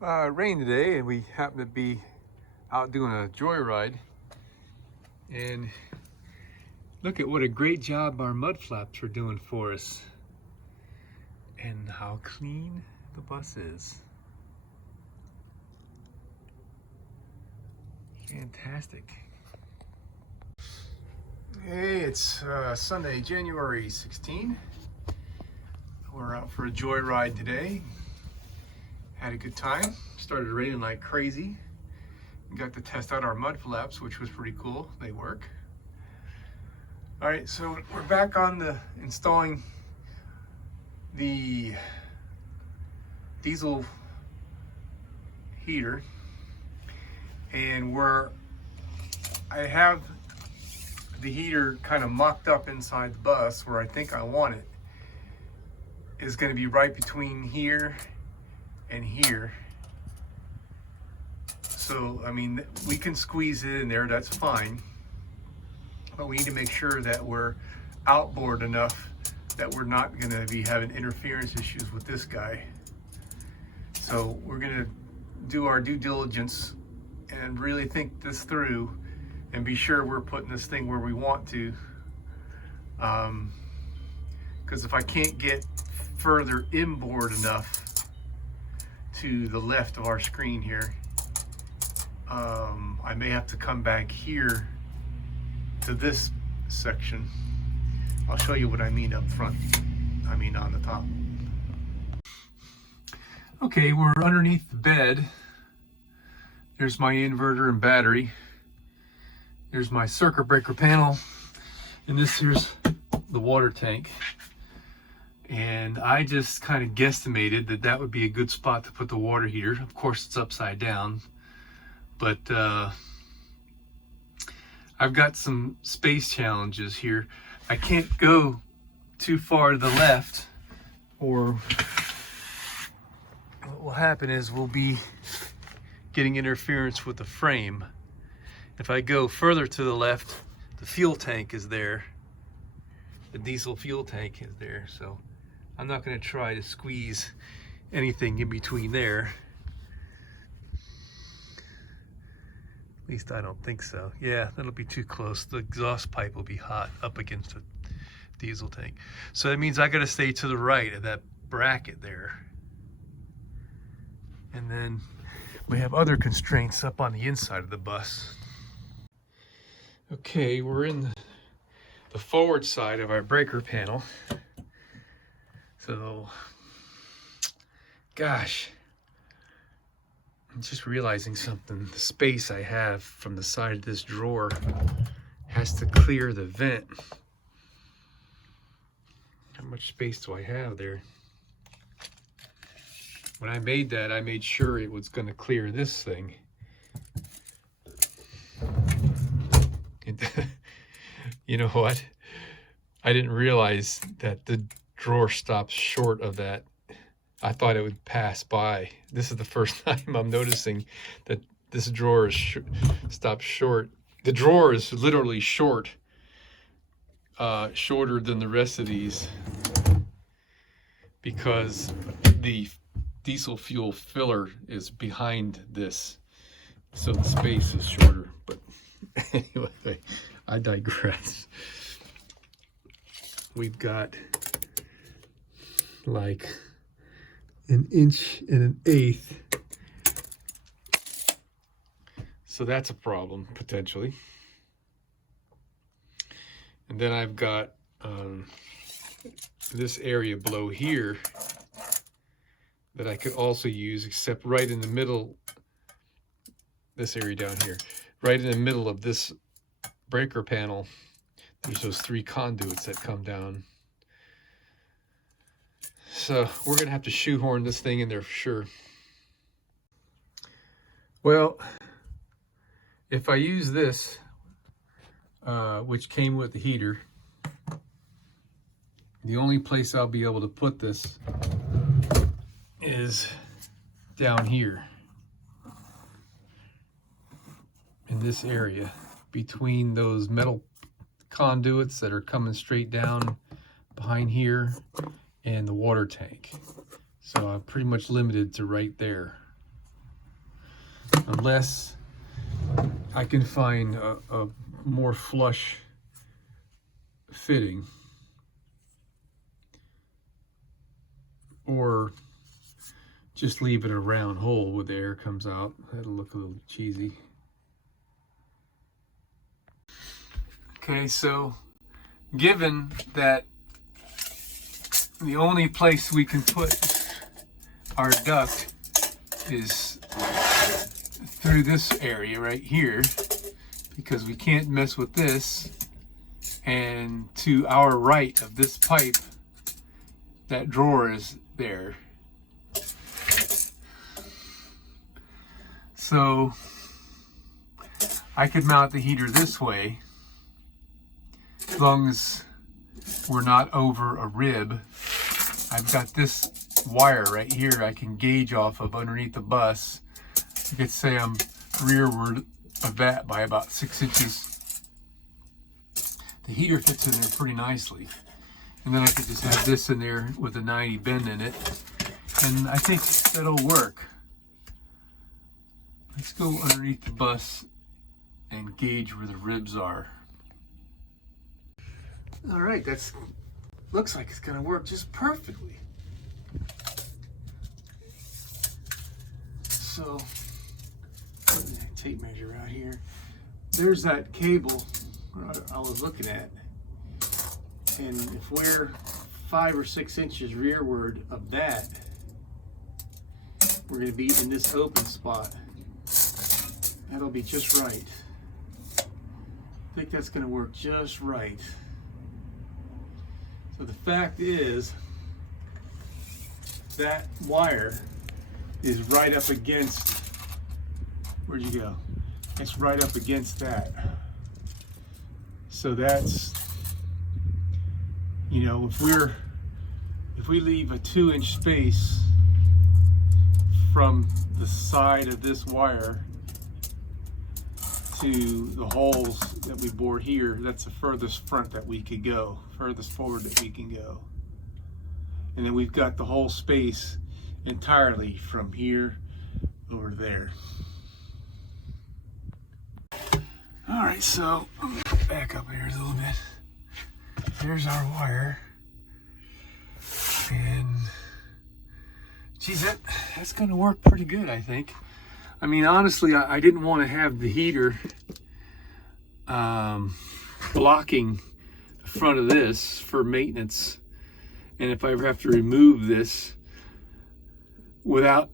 Rain today, and we happen to be out doing a joyride. And look at what a great job our mud flaps are doing for us, and how clean the bus is. Fantastic. Hey, it's Sunday, January 16. We're out for a joyride today. Had a good time. Started raining like crazy. Got to test out our mud flaps, which was pretty cool. They work. All right, so we're back on the installing the diesel heater, and I have the heater kind of mocked up inside the bus where I think I want it. Is going to be right between here and here. So, I mean, we can squeeze it in there, that's fine. But we need to make sure that we're outboard enough that we're not going to be having interference issues with this guy. So we're going to do our due diligence and really think this through and be sure we're putting this thing where we want to. Because if I can't get further inboard enough to the left of our screen here, I may have to come back here to this section. I'll show you what I mean up front. I mean on the top. Okay, we're underneath the bed. There's my inverter and battery. There's my circuit breaker panel. And this here's the water tank. And I just kind of guesstimated that that would be a good spot to put the water heater. Of course, it's upside down. But I've got some space challenges here. I can't go too far to the left, or what will happen is we'll be getting interference with the frame. If I go further to the left, the fuel tank is there. The diesel fuel tank is there, so I'm not going to try to squeeze anything in between there. At least I don't think so. Yeah, that'll be too close. The exhaust pipe will be hot up against the diesel tank. So that means I got to stay to the right of that bracket there. And then we have other constraints up on the inside of the bus. Okay, we're in the forward side of our breaker panel. So, gosh, I'm just realizing something. The space I have from the side of this drawer has to clear the vent. How much space do I have there? When I made that, I made sure it was going to clear this thing. You know what? I didn't realize that the drawer stops short of that. I thought it would pass by. This is the first time I'm noticing that this drawer is stopped short. The drawer is literally short, shorter than the rest of these, because the diesel fuel filler is behind this, so the space is shorter. But anyway, I digress. We've got like 1 1/8 inches. So that's a problem, potentially. And then I've got this area below here that I could also use, except right in the middle, this area down here, right in the middle of this breaker panel, there's those 3 conduits that come down. So we're gonna have to shoehorn this thing in there for sure. Well, if I use this, which came with the heater, the only place I'll be able to put this is down here in this area between those metal conduits that are coming straight down behind here and the water tank. So I'm pretty much limited to right there. unless I can find a more flush fitting, or just leave it a round hole where the air comes out. That'll look a little cheesy. Okay, so given that the only place we can put our duct is through this area right here, because we can't mess with this, and to our right of this pipe, that drawer is there. So I could mount the heater this way, as long as we're not over a rib. I've got this wire right here I can gauge off of underneath the bus. You could say I'm rearward of that by about 6 inches. The heater fits in there pretty nicely. And then I could just have this in there with a 90 bend in it. And I think that'll work. Let's go underneath the bus and gauge where the ribs are. All right, that's looks like it's gonna work just perfectly. So, put the tape measure out here. There's that cable I was looking at, and if we're 5 or 6 inches rearward of that, we're gonna be in this open spot. That'll be just right. I think that's gonna work just right. So the fact is, that wire is right up against, where'd you go? It's right up against that. So that's, you know, if we leave a 2-inch space from the side of this wire to the holes that we bored here, that's the furthest front that we could go, furthest forward that we can go. And then we've got the whole space entirely from here over there. All right, so I'm gonna back up here a little bit. There's our wire. And geez, that's gonna work pretty good, I think. I mean, honestly, I didn't want to have the heater blocking the front of this for maintenance. And if I ever have to remove this without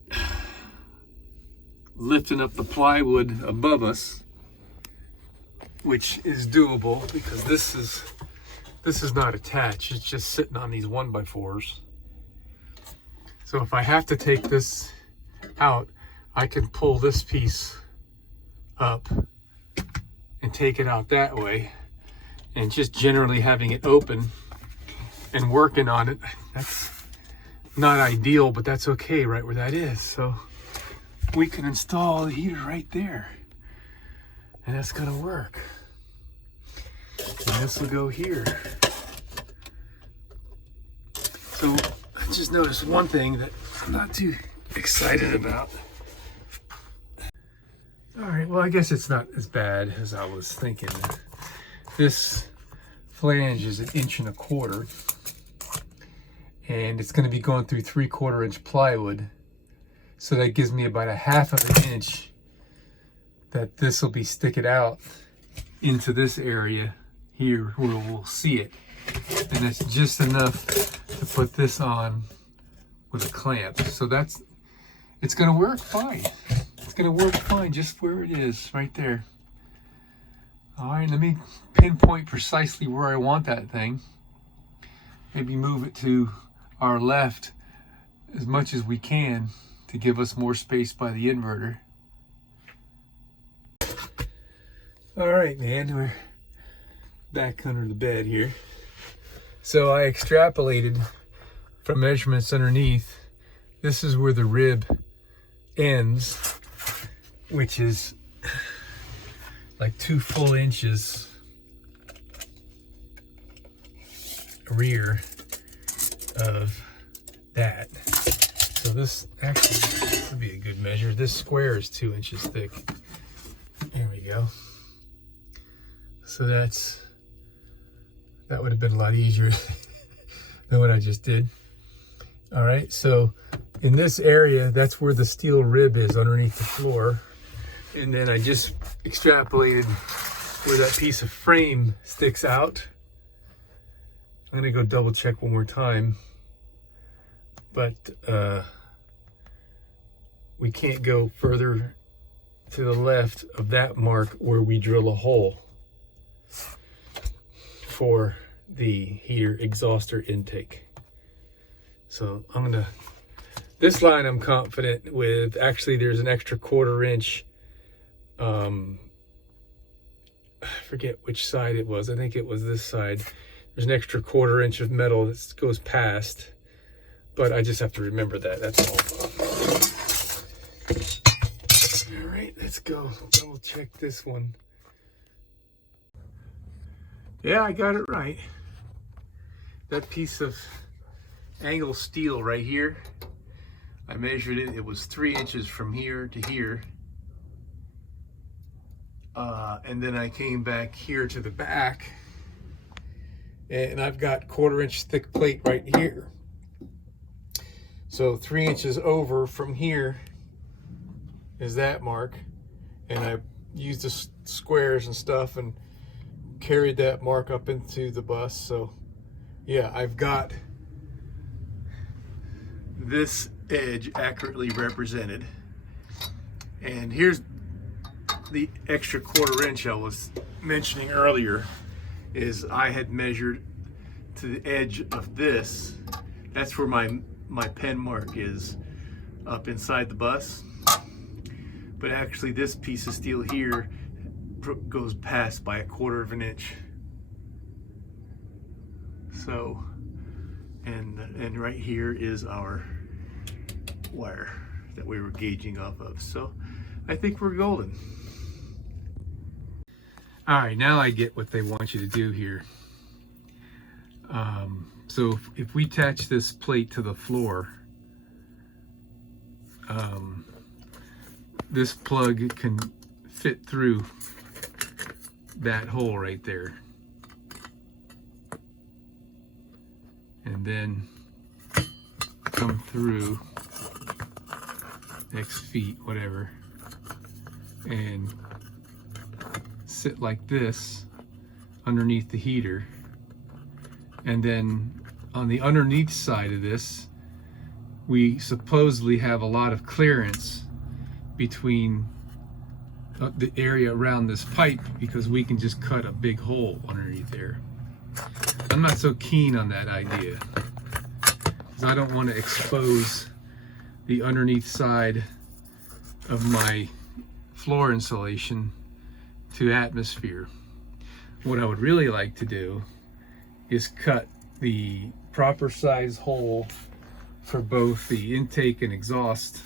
lifting up the plywood above us, which is doable because this is not attached, it's just sitting on these 1x4s. So if I have to take this out, I can pull this piece up and take it out that way. And just generally having it open and working on it, that's not ideal, but that's okay right where that is. So we can install the heater right there, and that's gonna work. And this will go here. So I just noticed one thing that I'm not too excited about. All right, well, I guess it's not as bad as I was thinking. This flange is 1.25 inches, and it's going to be going through 3/4 inch plywood. So that gives me about 1/2 inch that this will be sticking out into this area here where we'll see it. And that's just enough to put this on with a clamp. So it's going to work fine. It's going to work fine just where it is, right there. All right, let me pinpoint precisely where I want that thing. Maybe move it to our left as much as we can to give us more space by the inverter. All right, man, we're back under the bed here. So I extrapolated from measurements underneath. This is where the rib ends, which is like 2 full inches rear of that. So this actually would be a good measure. This square is 2 inches thick. There we go. So that would have been a lot easier than what I just did. All right, so in this area, that's where the steel rib is underneath the floor. And then I just extrapolated where that piece of frame sticks out. I'm gonna go double check one more time, but we can't go further to the left of that mark where we drill a hole for the heater exhauster intake. So I'm gonna, this line I'm confident with. Actually, there's an extra 1/4 inch, I forget which side it was. I think it was this side. There's an extra 1/4 inch of metal that goes past, but I just have to remember that, that's all. All right, let's go double check this one. Yeah, I got it right. That piece of angle steel right here, I measured it, it was 3 inches from here to here. And then I came back here to the back, and I've got 1/4 inch thick plate right here. So 3 inches over from here is that mark, and I used the squares and stuff and carried that mark up into the bus. So yeah, I've got this edge accurately represented. And here's the extra 1/4 inch I was mentioning earlier, is I had measured to the edge of this. That's where my pen mark is, up inside the bus. But actually this piece of steel here goes past by 1/4 inch. So, and right here is our wire that we were gauging off of. So I think we're golden. All right, now I get what they want you to do here. So if we attach this plate to the floor, this plug can fit through that hole right there. And then come through X feet, whatever, and sit like this underneath the heater. And then on the underneath side of this, we supposedly have a lot of clearance between the area around this pipe, because we can just cut a big hole underneath there. I'm not so keen on that idea, because I don't want to expose the underneath side of my floor insulation to atmosphere. What I would really like to do is cut the proper size hole for both the intake and exhaust,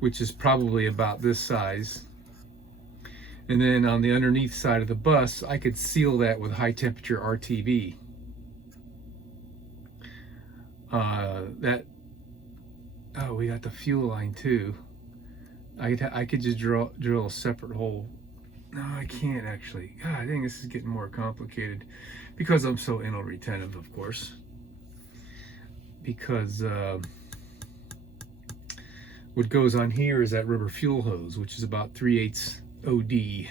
which is probably about this size. And then on the underneath side of the bus, I could seal that with high temperature RTV. Oh, we got the fuel line too. I could just drill a separate hole. No, I can't actually. God, I think this is getting more complicated because I'm so anal retentive, of course. Because what goes on here is that rubber fuel hose, which is about 3/8 OD.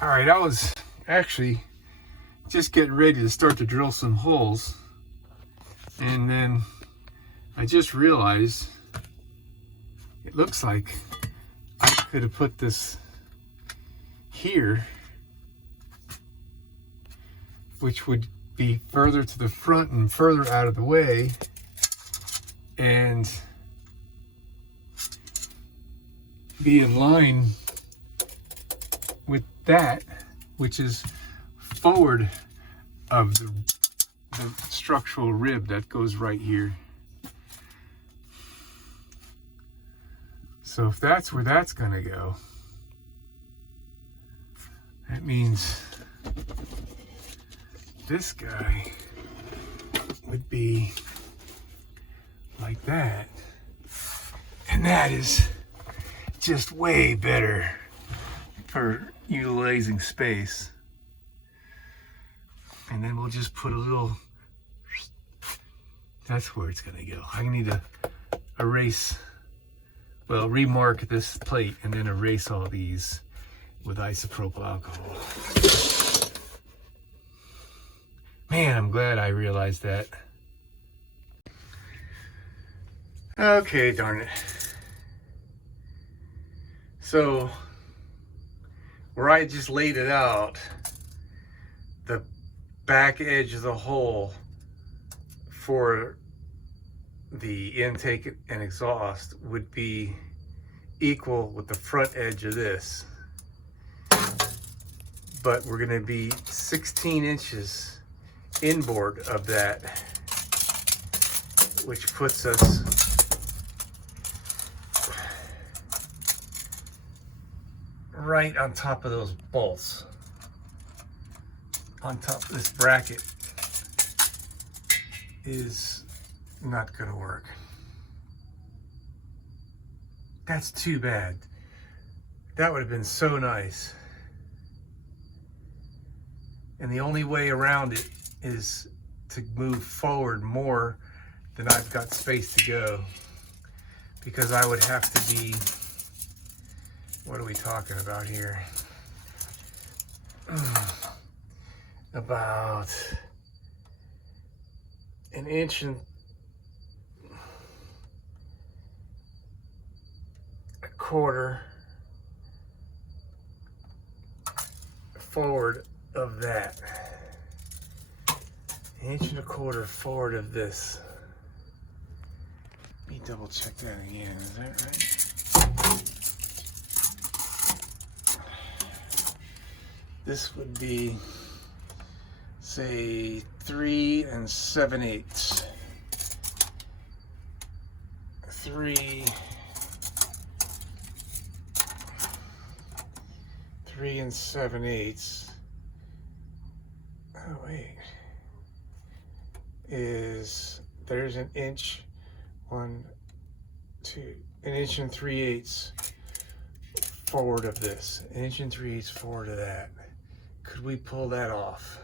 All right, I was actually just getting ready to start to drill some holes, and then I just realized it looks like I could have put this here, which would be further to the front and further out of the way, and be in line with that, which is forward of the structural rib that goes right here. So if that's where that's gonna go, that means this guy would be like that. And that is just way better for utilizing space. And then we'll just put a little, that's where it's gonna go. I need to erase, well, remark this plate and then erase all these with isopropyl alcohol. Man, I'm glad I realized that. Okay, darn it. So, where I just laid it out, the back edge of the hole for the intake and exhaust would be equal with the front edge of this. But we're gonna be 16 inches inboard of that, which puts us right on top of those bolts. On top of this bracket is not gonna work. That's too bad. That would have been so nice. And the only way around it is to move forward more than I've got space to go, because I would have to be, what are we talking about here? About an inch and a quarter forward of that. An inch and a quarter forward of this. Let me double check that again, is that right? This would be, say, 3 7/8. 3 7/8. Oh wait, there's an inch, 1, 2, an inch and 3/8 forward of this, an inch and 3/8 forward of that. Could we pull that off?